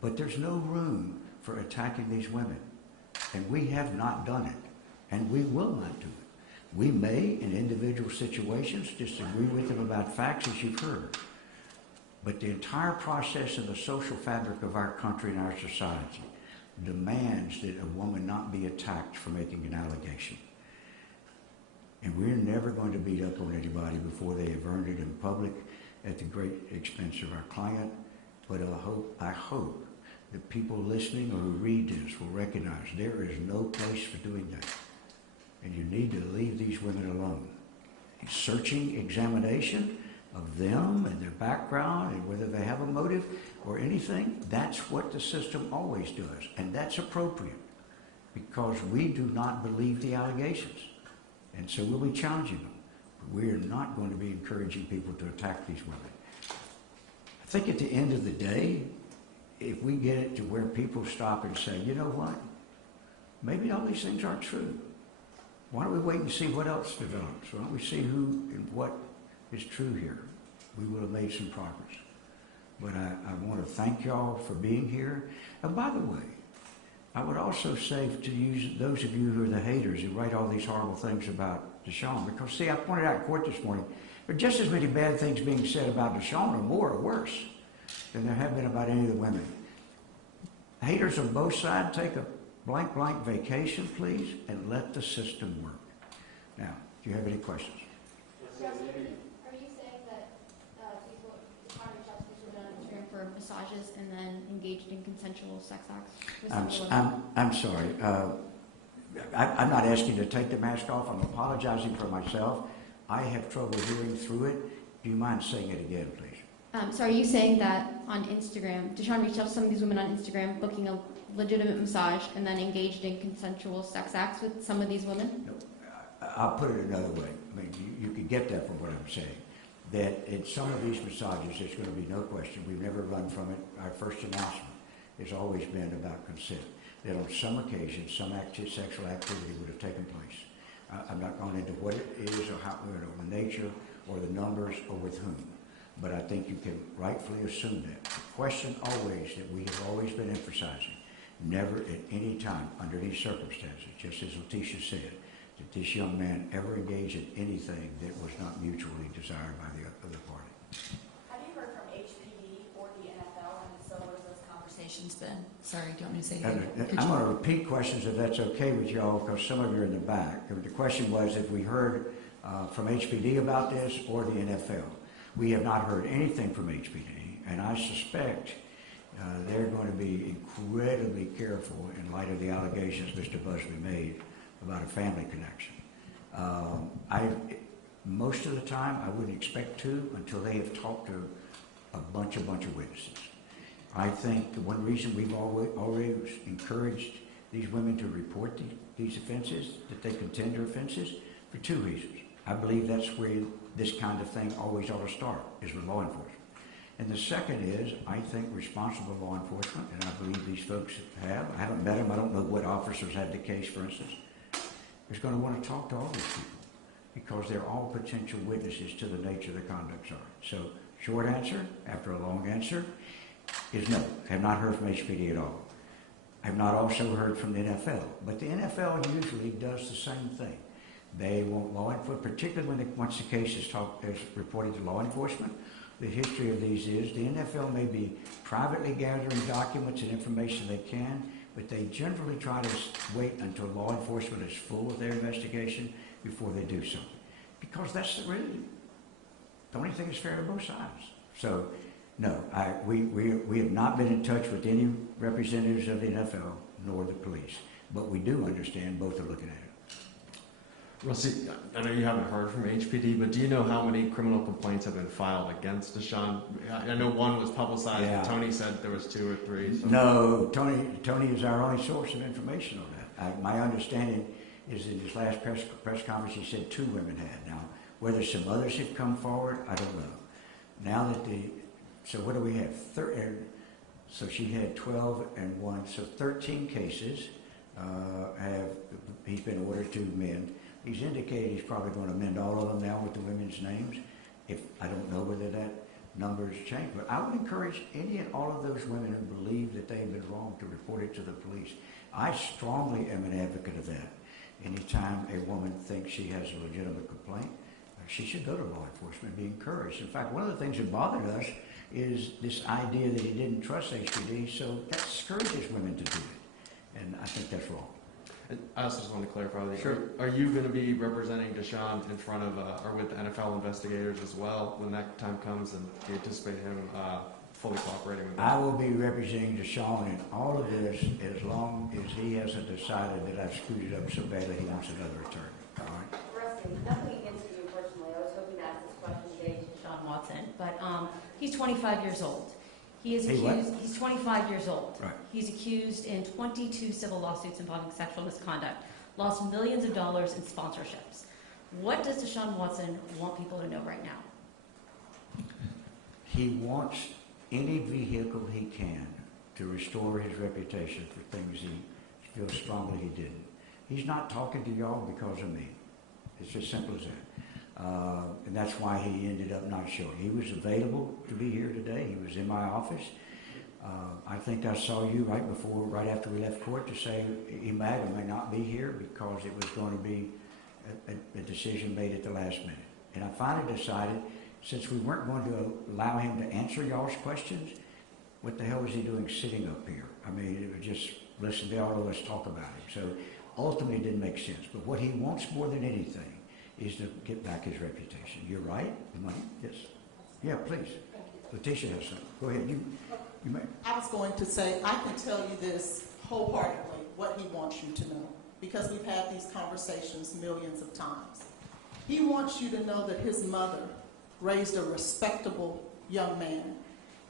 But there's no room for attacking these women. And we have not done it. And we will not do it. We may, in individual situations, disagree with them about facts, as you've heard. But the entire process of the social fabric of our country and our society demands that a woman not be attacked for making an allegation. And we're never going to beat up on anybody before they have earned it in public at the great expense of our client. But I hope that people listening or who read this will recognize there is no place for doing that. And you need to leave these women alone. A searching examination of them and their background and whether they have a motive or anything, that's what the system always does. And that's appropriate because we do not believe the allegations. And so we'll be challenging them. But we're not going to be encouraging people to attack these women. I think at the end of the day, if we get it to where people stop and say, you know what, maybe all these things aren't true. Why don't we wait and see what else develops? Why don't we see who and what is true here? We will have made some progress. But I want to thank y'all for being here. And by the way, I would also say to use those of you who are the haters who write all these horrible things about Deshaun, because see, I pointed out in court this morning, there are just as many bad things being said about Deshaun, or more, or worse, than there have been about any of the women. Haters on both sides, take a blank vacation, please, and let the system work. Now, do you have any questions? Are you saying that people Department of Justice were on Instagram for massages and then engaged in consensual sex acts? I'm sorry. I'm not asking you to take the mask off. I'm apologizing for myself. I have trouble hearing through it. Do you mind saying it again, please? So are you saying that on Instagram, Deshaun reached out to some of these women on Instagram, booking a legitimate massage, and then engaged in consensual sex acts with some of these women? No. I'll put it another way. I mean, you could get that from what I'm saying. That in some of these massages, there's going to be no question. We've never run from it. Our first announcement has always been about consent. That on some occasions, some sexual activity would have taken place. I'm not going into what it is or how, the nature or the numbers or with whom. But I think you can rightfully assume that. The question always that we have always been emphasizing, never at any time under these circumstances, just as Leticia said, that this young man ever engaged in anything that was not mutually desired by the other party. Have you heard from HPD or the NFL, and so what have those conversations been? Sorry, do you want me to say that? I'm going to repeat questions if that's okay with y'all, because some of you are in the back. The question was if we heard from HPD about this or the NFL. We have not heard anything from HPD, and I suspect they're going to be incredibly careful in light of the allegations Mr. Busby made about a family connection. Most of the time, I wouldn't expect to until they have talked to a bunch of witnesses. I think the one reason we've always encouraged these women to report these offenses, that they contend to offenses, for two reasons. I believe that's where this kind of thing always ought to start, is with law enforcement. And the second is, I think responsible law enforcement, and I believe these folks have, I haven't met them, I don't know what officers had the case, for instance, is going to want to talk to all these people because they're all potential witnesses to the nature of the conducts are. So, short answer, after a long answer, is no. Have not heard from HPD at all. I have not also heard from the NFL. But the NFL usually does the same thing. They want law enforcement, particularly once the case is reported to law enforcement. The history of these is the NFL may be privately gathering documents and information they can, but they generally try to wait until law enforcement is full of their investigation before they do something. Because that's really the only thing that's fair to both sides. So, no, we have not been in touch with any representatives of the NFL nor the police, but we do understand both are looking at it. Rusty, I know you haven't heard from HPD, but do you know how many criminal complaints have been filed against Deshaun? I know one was publicized, Yeah. but Tony said there was 2 or 3. So. No, Tony is our only source of information on that. My understanding is in his last press conference he said 2 women had. Now, whether some others have come forward, I don't know. Now that so what do we have? So she had 12 and 1, so 13 cases he's been ordered to amend. He's indicated he's probably going to amend all of them now with the women's names. I don't know whether that number has changed, but I would encourage any and all of those women who believe that they've been wrong to report it to the police. I strongly am an advocate of that. Anytime a woman thinks she has a legitimate complaint, she should go to law enforcement and be encouraged. In fact, one of the things that bothered us is this idea that he didn't trust HPD, so that discourages women to do it. And I think that's wrong. I also just want to clarify with you. Sure. Are you going to be representing Deshaun in front of or with NFL investigators as well when that time comes, and do you anticipate him fully cooperating with that? I will be representing Deshaun in all of this as long as he hasn't decided that I've screwed it up so badly he wants another attorney. All right? Rusty, nothing against you personally. I was hoping to ask this question today to Deshaun Watson, but he's 25 years old. He is accused. He's 25 years old. Right. He's accused in 22 civil lawsuits involving sexual misconduct. Lost millions of dollars in sponsorships. What does Deshaun Watson want people to know right now? He wants any vehicle he can to restore his reputation for things he feels strongly he didn't. He's not talking to y'all because of me. It's as simple as that. And that's why he ended up not showing. He was available to be here today. He was in my office. I think I saw you right after we left court to say he may or may not be here because it was going to be a decision made at the last minute. And I finally decided, since we weren't going to allow him to answer y'all's questions, what the hell was he doing sitting up here? I mean, it was just, listen to all of us talk about him. So ultimately it didn't make sense. But what he wants more than anything is to get back his reputation. You're right? You might? Yes. Yeah, please. Leticia has something. Go ahead. You may. I was going to say, I can tell you this wholeheartedly, what he wants you to know, because we've had these conversations millions of times. He wants you to know that his mother raised a respectable young man.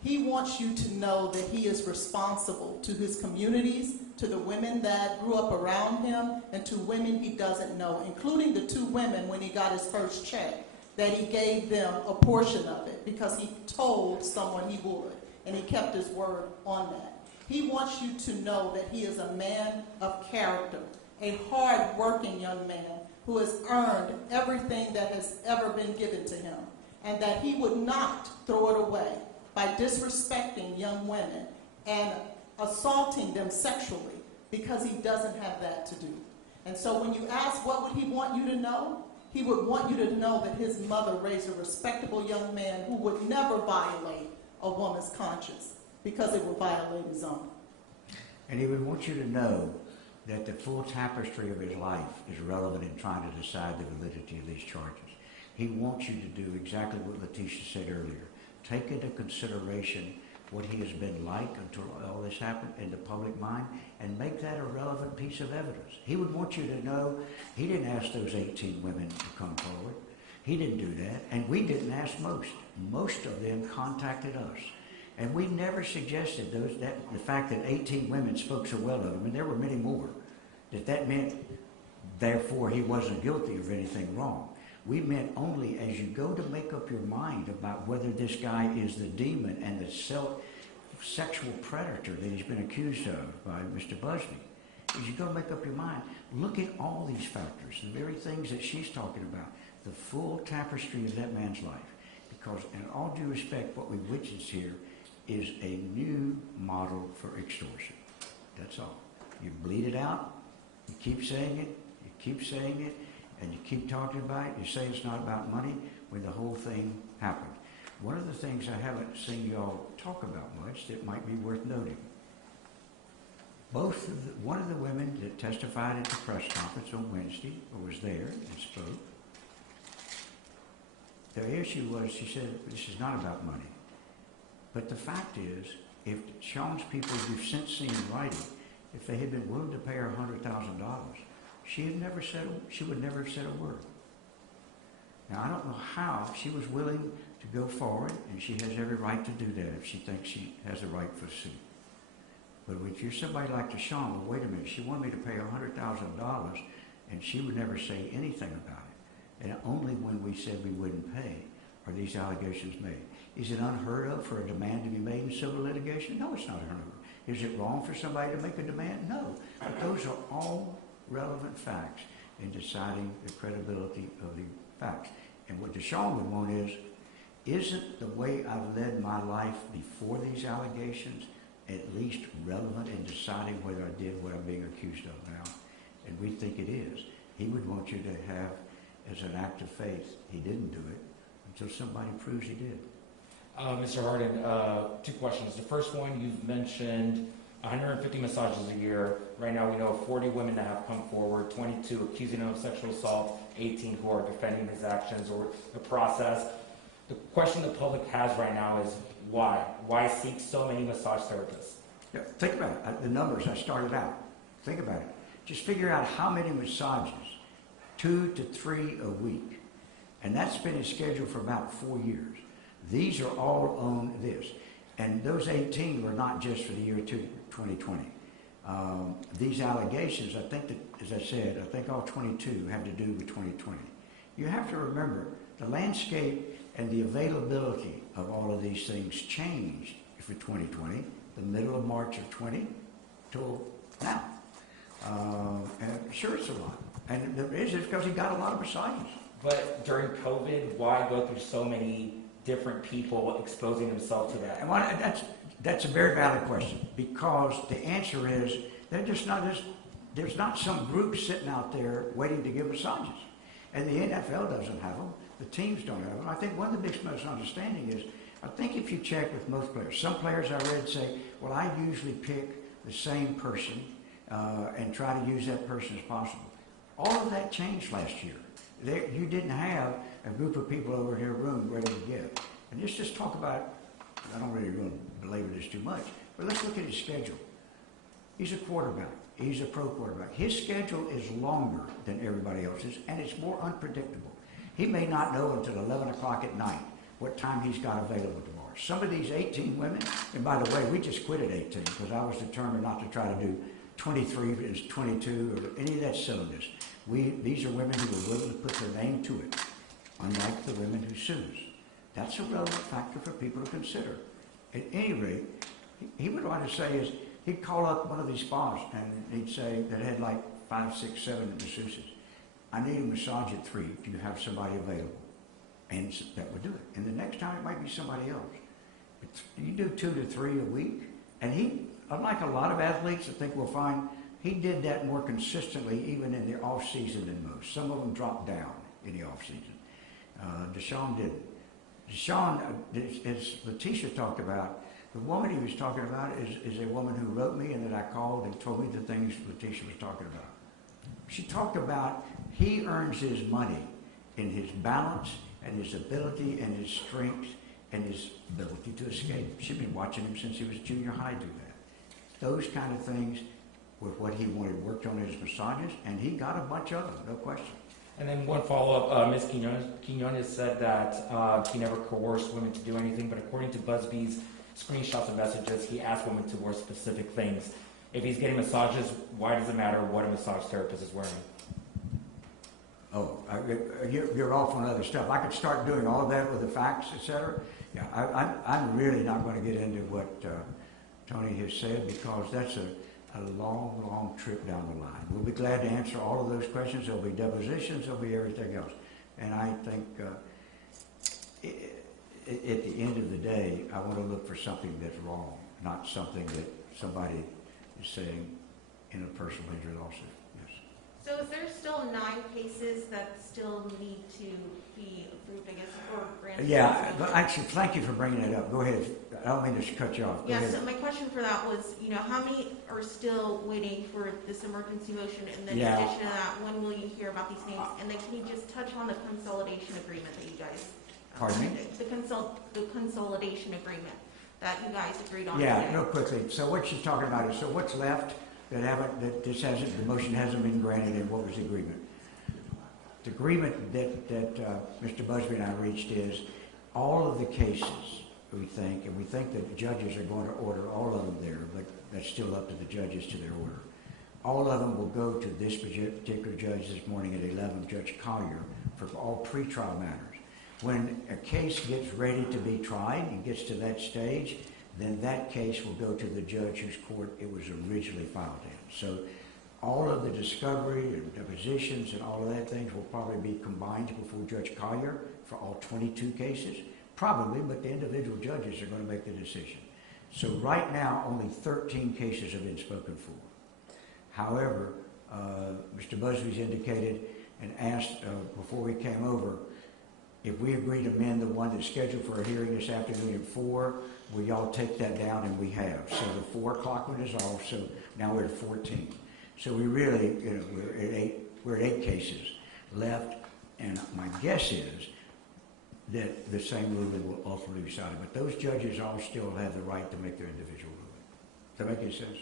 He wants you to know that he is responsible to his communities, to the women that grew up around him, and to women he doesn't know, including the 2 women when he got his first check, that he gave them a portion of it because he told someone he would, and he kept his word on that. He wants you to know that he is a man of character, a hard-working young man who has earned everything that has ever been given to him, and that he would not throw it away by disrespecting young women and assaulting them sexually, because he doesn't have that to do. And so when you ask what would he want you to know, he would want you to know that his mother raised a respectable young man who would never violate a woman's conscience, because it would violate his own. And he would want you to know that the full tapestry of his life is relevant in trying to decide the validity of these charges. He wants you to do exactly what Leticia said earlier. Take into consideration what he has been like until all this happened in the public mind, and make that a relevant piece of evidence. He would want you to know he didn't ask those 18 women to come forward. He didn't do that, and we didn't ask most. Most of them contacted us. And we never suggested the fact that 18 women spoke so well of him, and there were many more, that meant, therefore, he wasn't guilty of anything wrong. We meant only as you go to make up your mind about whether this guy is the demon and the sexual predator that he's been accused of by Mr. Busby, as you go to make up your mind, look at all these factors, the very things that she's talking about, the full tapestry of that man's life. Because in all due respect, what we witnessed here is a new model for extortion. That's all. You bleed it out, you keep saying it, you keep saying it, and you keep talking about it. You say it's not about money when the whole thing happened. One of the things I haven't seen y'all talk about much that might be worth noting. One of the women that testified at the press conference on Wednesday, or was there and spoke, the issue was, she said, this is not about money. But the fact is, if Sean's people you've since seen in writing, if they had been willing to pay her $100,000, she would never have said a word. Now, I don't know how she was willing to go forward, and she has every right to do that if she thinks she has a right for a suit. But if you're somebody like Deshaun, well, wait a minute, she wanted me to pay her $100,000, and she would never say anything about it. And only when we said we wouldn't pay are these allegations made. Is it unheard of for a demand to be made in civil litigation? No, it's not unheard of. Is it wrong for somebody to make a demand? No. But those are all relevant facts in deciding the credibility of the facts. And what Deshaun would want is, isn't the way I've led my life before these allegations at least relevant in deciding whether I did what I'm being accused of now? And we think it is. He would want you to have, as an act of faith, he didn't do it until somebody proves he did. Mr. Hardin, 2 questions. The first one, you've mentioned 150 massages a year. Right now we know of 40 women that have come forward, 22 accusing him of sexual assault, 18 who are defending his actions or the process. The question the public has right now is why? Why seek so many massage therapists? Yeah, think about it. The numbers I started out. Think about it. Just figure out how many massages, 2 to 3 a week. And that's been his schedule for about 4 years. These are all on this. And those 18 were not just for the year 2020. These allegations, I think that, as I said, I think all 22 have to do with 2020. You have to remember, the landscape and the availability of all of these things changed for 2020, the middle of March of 20 till now. And sure, it's a lot. And the reason is because he got a lot of massages. But during COVID, why go through so many different people exposing themselves to that? And that's a very valid question, because the answer is there's not some group sitting out there waiting to give massages. And the NFL doesn't have them. The teams don't have them. I think one of the big misunderstandings is, I think if you check with most players, some players I read say, well, I usually pick the same person and try to use that person as possible. All of that changed last year. You didn't have a group of people over in your room ready to give. And let's just talk about, I don't really want to belabor this too much, but let's look at his schedule. He's a quarterback. He's a pro quarterback. His schedule is longer than everybody else's, and it's more unpredictable. He may not know until 11 o'clock at night what time he's got available tomorrow. Some of these 18 women, and by the way, we just quit at 18 because I was determined not to try to do 23 as 22 or any of that silliness. These are women who are willing to put their name to it, unlike the women who sues. That's a relevant factor for people to consider. At any rate, he would want to say is, he'd call up one of these spas and he'd say that had like 5, 6, 7 masseuses. I need a massage at 3. Do you have somebody available? And that would do it. And the next time it might be somebody else. But you do 2 to 3 a week. And he, unlike a lot of athletes, I think we'll find, he did that more consistently even in the off season than most. Some of them dropped down in the off season. Deshaun didn't. Deshaun, as Leticia talked about, the woman he was talking about is a woman who wrote me and that I called and told me the things Leticia was talking about. She talked about he earns his money in his balance and his ability and his strength and his ability to escape. She'd been watching him since he was junior high do that. Those kind of things were what he wanted, worked on his massages, and he got a bunch of them, no question. And then one follow-up, Ms. Quinones said that he never coerced women to do anything, but according to Busby's screenshots of messages, he asked women to wear specific things. If he's getting massages, why does it matter what a massage therapist is wearing? Oh, you're off on other stuff. I could start doing all of that with the facts, etc. Yeah, I'm really not going to get into what Tony has said because that's a long, long trip down the line. We'll be glad to answer all of those questions. There'll be depositions. There'll be everything else. And I think at the end of the day, I want to look for something that's wrong, not something that somebody is saying in a personal injury lawsuit. Yes. So is there still 9 cases that still need to be approved, I guess, or granted? Yeah, but actually, thank you for bringing that up. Go ahead. I don't mean to cut you off. Go ahead. So my question for that was, how many are still waiting for this emergency motion? And then in addition to that, when will you hear about these names? And then can you just touch on the consolidation agreement that you guys... Pardon me? The consolidation agreement that you guys agreed on. Yeah, today. real quickly. So what she's talking about is, so what's left that the motion hasn't been granted, and what was the agreement? The agreement that Mr. Busby and I reached is all of the cases we think that the judges are going to order all of them there, but that's still up to the judges to their order. All of them will go to this particular judge this morning at 11, Judge Collier, for all pretrial matters. When a case gets ready to be tried and gets to that stage, then that case will go to the judge whose court it was originally filed in. So all of the discovery and depositions and all of that things will probably be combined before Judge Collier for all 22 cases. Probably, but the individual judges are going to make the decision. So right now, only 13 cases have been spoken for. However, Mr. Busby's indicated and asked before we came over, if we agree to amend the one that's scheduled for a hearing this afternoon at 4, will y'all take that down? And we have. So the 4 o'clock one is off, so now we're at 14. So we really, we're at 8 cases left, and my guess is that the same ruling will ultimately be decided. But those judges all still have the right to make their individual ruling. Does that make any sense?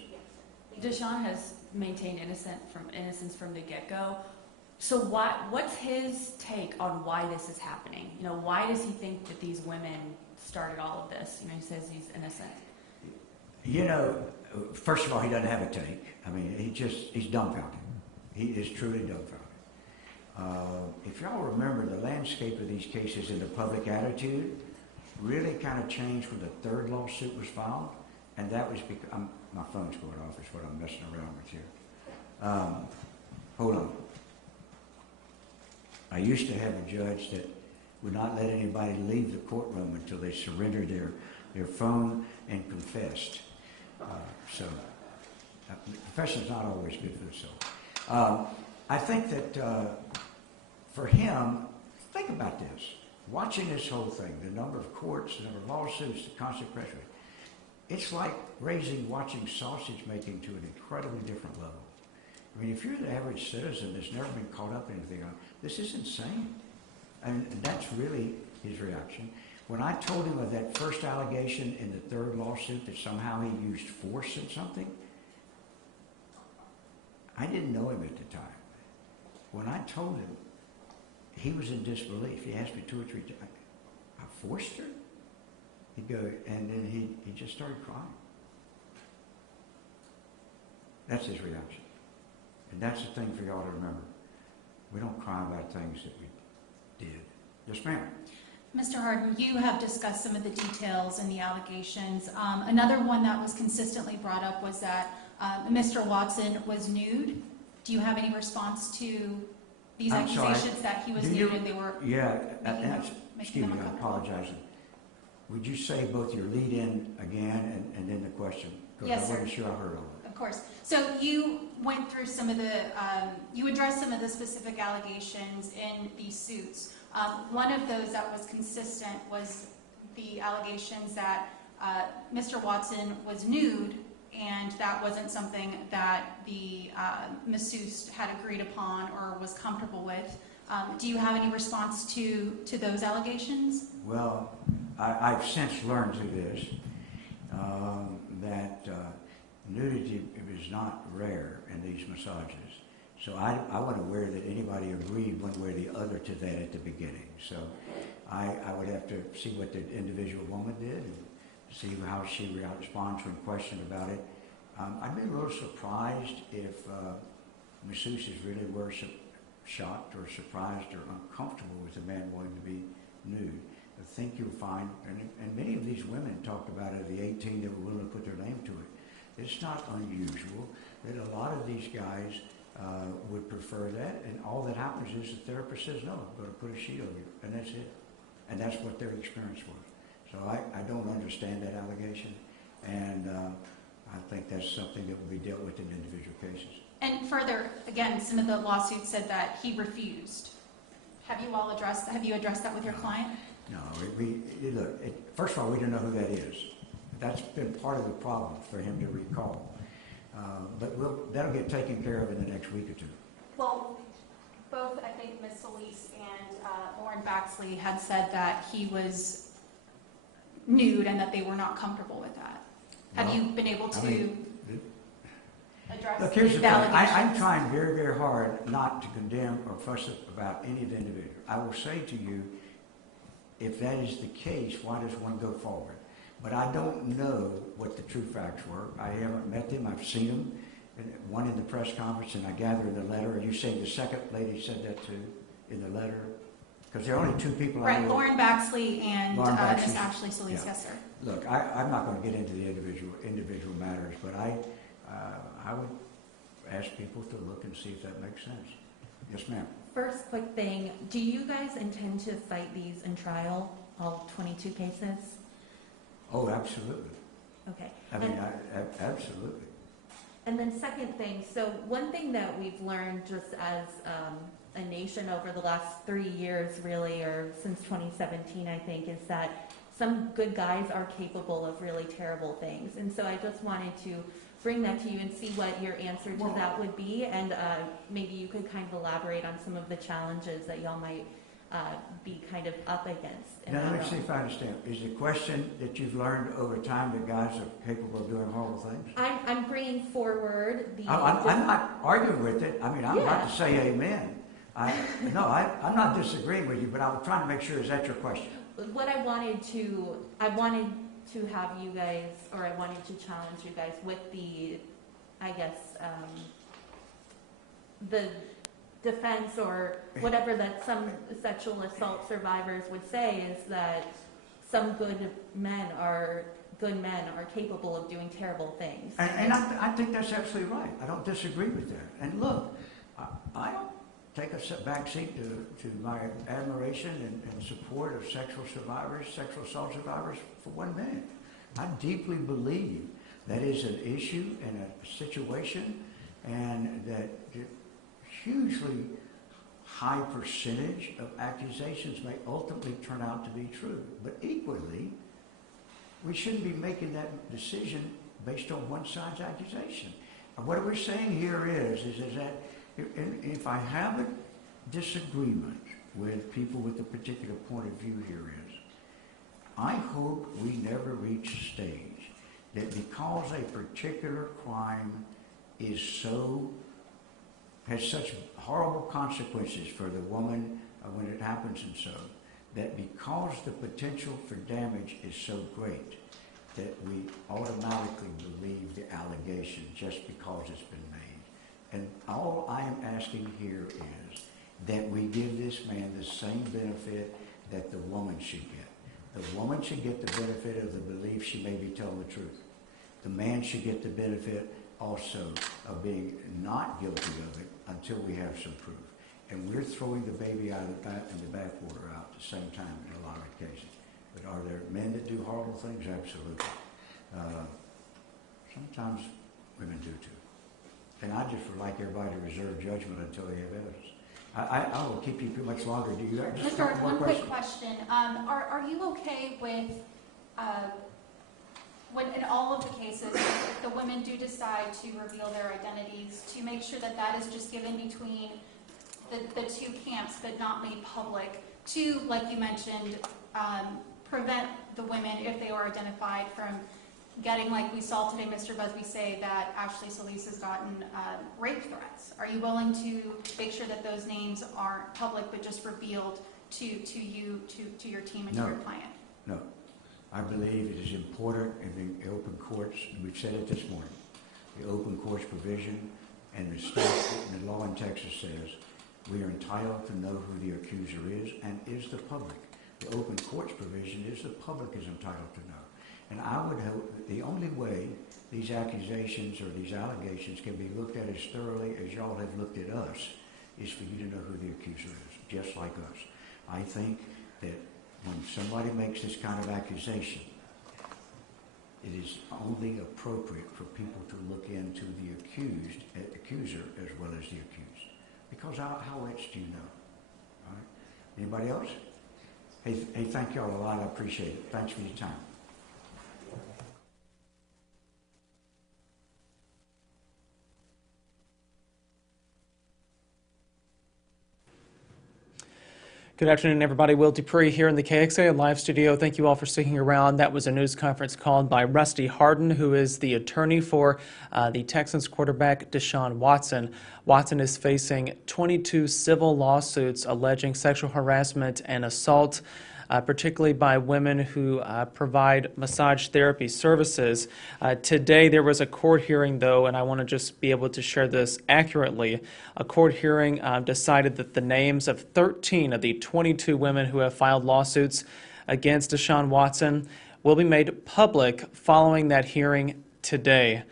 Deshaun has maintained innocence from the get-go. So what's his take on why this is happening? Why does he think that these women started all of this? He says he's innocent. First of all, he doesn't have a take. I mean, he's dumbfounded. He is truly dumbfounded. If y'all remember, the landscape of these cases and the public attitude really kind of changed when the 3rd lawsuit was filed, and that was because my phone's going off. Is what I'm messing around with here. Hold on. I used to have a judge that would not let anybody leave the courtroom until they surrendered their phone and confessed. Confession's not always good for the soul. I think that for him, think about this. Watching this whole thing, the number of courts, the number of lawsuits, the constant pressure, it's like watching sausage making to an incredibly different level. I mean, if you're the average citizen that's never been caught up in anything, this is insane. And that's really his reaction. When I told him of that first allegation in the 3rd lawsuit that somehow he used force in something, I didn't know him at the time. When I told him, he was in disbelief. He asked me 2 or 3 times, I forced her? He'd go, and then he just started crying. That's his reaction. And that's the thing for y'all to remember. We don't cry about things that we did. Yes, ma'am. Mr. Hardin, you have discussed some of the details and the allegations. Another one that was consistently brought up was that Mr. Watson was nude. Do you have any response to these I'm sorry. accusations that he was Do nude you- and they were Yeah, making excuse them me, I uncomfortable? apologize. Would you say both your lead-in again and then the question? 'Cause Yes, I sir. wasn't sure I heard all of it. Of course. So you went through some of the, you addressed some of the specific allegations in these suits. One of those that was consistent was the allegations that Mr. Watson was nude, and that wasn't something that the masseuse had agreed upon or was comfortable with. Do you have any response to those allegations? Well, I've since learned through this that nudity is not rare in these massages. So I wasn't aware that anybody agreed one way or the other to that at the beginning. So I would have to see what the individual woman did and see how she responds when questioned about it. I'd be a little surprised if masseuses really were shocked or surprised or uncomfortable with a man wanting to be nude. I think you'll find, and many of these women talked about it, the 18 that were willing to put their name to it. It's not unusual that a lot of these guys would prefer that, and all that happens is the therapist says, no, I'm going to put a sheet over you, and that's it. And that's what their experience was. So I don't understand that allegation, and I think that's something that will be dealt with in individual cases. And further, again, some of the lawsuits said that he refused. Have you addressed that with your client? No, first of all, we don't know who that is. That's been part of the problem for him to recall. But that'll get taken care of in the next week or two. Well, both, I think, Ms. Solis and Lauren Baxley had said that he was nude and that they were not comfortable with that. Have you been able to address Look, here's the thing. allegations? I'm trying very, very hard not to condemn or fuss about any of the individuals. I will say to you, if that is the case, why does one go forward? But I don't know what the true facts were. I haven't met them. I've seen them. One in the press conference, and I gather in the letter. Are you saying the second lady said that too in the letter? Because there are only two people I Right, know. Lauren Baxley and Lauren Baxley. Ms. Ashley Solis, Yeah. yes, sir. Look, I'm not going to get into the individual matters, but I would ask people to look and see if that makes sense. Yes, ma'am. First quick thing, do you guys intend to fight these in trial, all 22 cases? Oh, absolutely. Okay. I mean, absolutely. And then second thing, so one thing that we've learned just as a nation over the last 3 years really, or since 2017 I think, is that some good guys are capable of really terrible things. And so I just wanted to bring that to you and see what your answer to that would be, and maybe you could kind of elaborate on some of the challenges that y'all might be kind of up against. Now, let me see if I understand. Is the question that you've learned over time that guys are capable of doing horrible things? I'm bringing forward the... I'm not arguing with it. I mean, I'm about to say amen. I'm not disagreeing with you, but I'm trying to make sure, is that your question? What I wanted to have you guys, or I wanted to challenge you guys with the, I guess, the defense or whatever that some sexual assault survivors would say is that some good men are capable of doing terrible things. And I think that's absolutely right. I don't disagree with that. And look, I don't take a back seat to my admiration and support of sexual assault survivors for 1 minute. I deeply believe that is an issue and a situation, and that hugely high percentage of accusations may ultimately turn out to be true. But equally, we shouldn't be making that decision based on one side's accusation. And what we're saying here is that if I have a disagreement with people with a particular point of view here is, I hope we never reach a stage that because a particular crime has such horrible consequences for the woman when it happens, and so that because the potential for damage is so great that we automatically believe the allegation just because it's been made. And all I am asking here is that we give this man the same benefit that the woman should get. The woman should get the benefit of the belief she may be telling the truth. The man should get the benefit also of being not guilty of it until we have some proof. And we're throwing the baby out of the bathwater out at the same time in a lot of cases. But are there men that do horrible things? Absolutely. Sometimes women do too. And I just would like everybody to reserve judgment until they have evidence. I will keep you much longer. Do you have just Mr. Hardin, one quick question. Are you okay with, when in all of the cases, if the women do decide to reveal their identities, to make sure that that is just given between the two camps but not made public, to, like you mentioned, prevent the women, if they are identified, from getting, like we saw today, Mr. Busby say that Ashley Solis has gotten rape threats. Are you willing to make sure that those names aren't public but just revealed to you, to your team, and to your client? No. I believe it is important in the open courts, and we've said it this morning, the open courts provision and the state and the law in Texas says we are entitled to know who the accuser is and is the public. The open courts provision is the public is entitled to know. And I would hope that the only way these accusations or these allegations can be looked at as thoroughly as y'all have looked at us is for you to know who the accuser is, just like us. I think that when somebody makes this kind of accusation, it is only appropriate for people to look into the accuser as well as the accused. Because how else do you know? All right? Anybody else? Hey, thank y'all a lot. I appreciate it. Thanks for your time. Good afternoon, everybody. Will Dupree here in the KXA live studio. Thank you all for sticking around. That was a news conference called by Rusty Hardin, who is the attorney for the Texans quarterback Deshaun Watson. Watson is facing 22 civil lawsuits alleging sexual harassment and assault, particularly by women who provide massage therapy services. Today there was a court hearing, though, and I want to just be able to share this accurately. A court hearing decided that the names of 13 of the 22 women who have filed lawsuits against Deshaun Watson will be made public following that hearing today.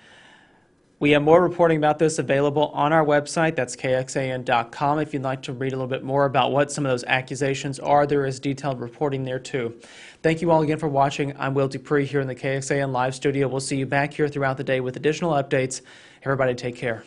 We have more reporting about this available on our website. That's kxan.com. If you'd like to read a little bit more about what some of those accusations are, there is detailed reporting there too. Thank you all again for watching. I'm Will Dupree here in the KXAN live studio. We'll see you back here throughout the day with additional updates. Everybody take care.